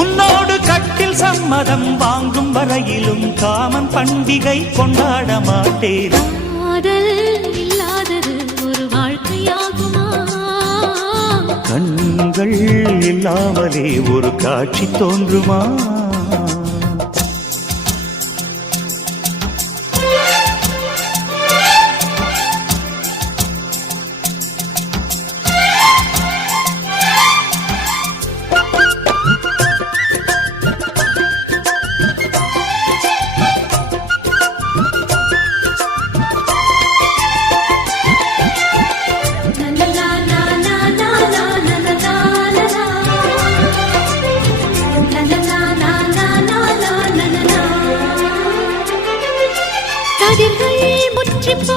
உன்னோடு கட்டில் சம்மதம் வாங்கும் வரையிலும் காமன் பண்டிகை கொண்டாட மாட்டேன். காதல் இல்லாதது ஒரு வாழ்க்கையாகுமா? கண்கள் இல்லாமலே ஒரு காட்சி தோன்றுமா? கதிர்கள் முற்றி போ